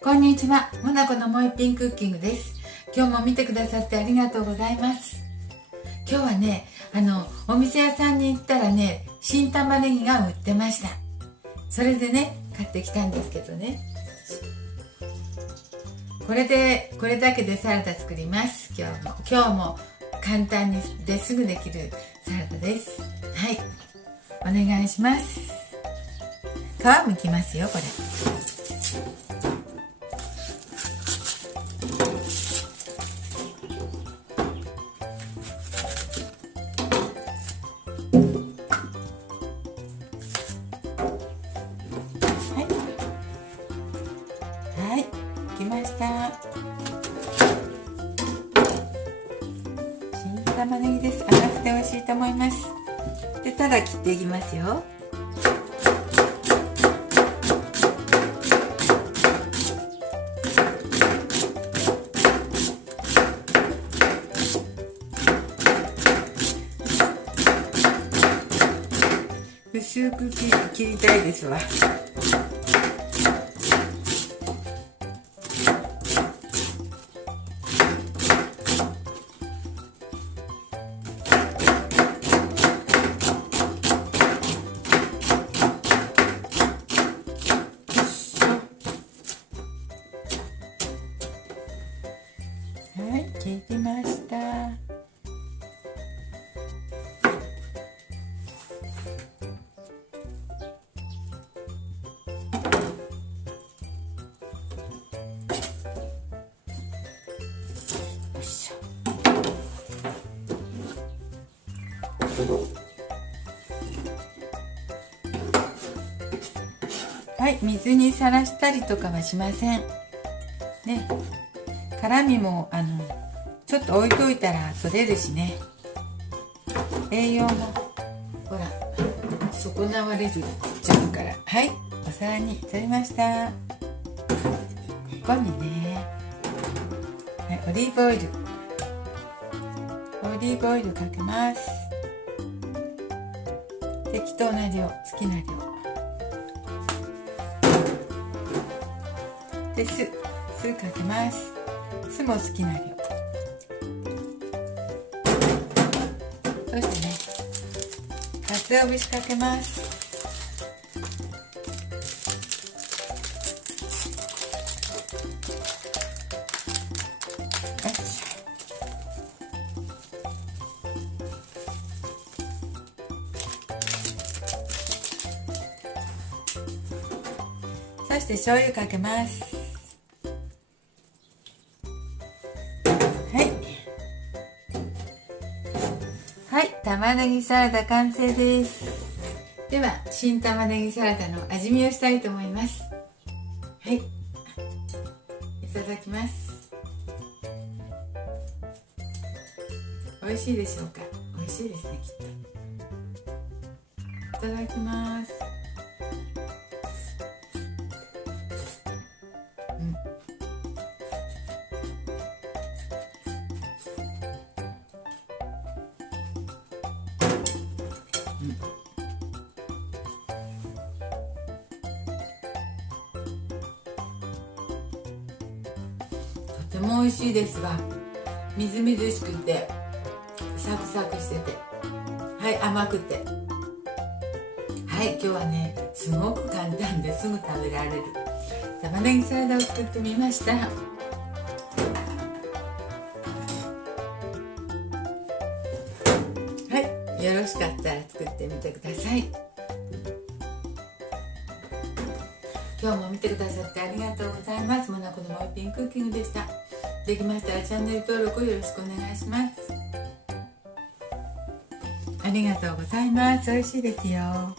こんにちは、モナコのもう一品クッキングです。今日も見てくださってありがとうございます。今日はね、お店屋さんに行ったらね、新玉ねぎが売ってました。それでね、買ってきたんですけどね。これだけでサラダ作ります。今日も簡単にですぐできるサラダです。はい、お願いします。皮むきますよ、これ。はい、来ました。新玉ねぎです。甘くて美味しいと思います。で、ただ切っていきますよ。薄く切りたいですわ。はい、切りました。はい、水にさらしたりとかはしませんね。辛みもちょっと置いといたら取れるしね。栄養もほら損なわれるちゃうから。はい、お皿に取りました。ここにね、はい、オリーブオイルかけます。適当な量、好きな量で、酢かけます。酢も好きな量。そしてね、鰹節かけます。そして醤油かけます。はい、玉ねぎサラダ完成です。では、新玉ねぎサラダの味見をしたいと思います。はい、いただきます。美味しいでしょうか。美味しいですね、きっと。いただきます。とても美味しいですわ。みずみずしくてサクサクしてて、はい、甘くて、はい、今日はね、すごく簡単ですぐ食べられる玉ねぎサラダを作ってみました。はい、よろしかったら作ってみてください。今日も見てくださってありがとうございます。モナコのもう一品クッキングでした。できましたらチャンネル登録をよろしくお願いします。ありがとうございます。美味しいですよ。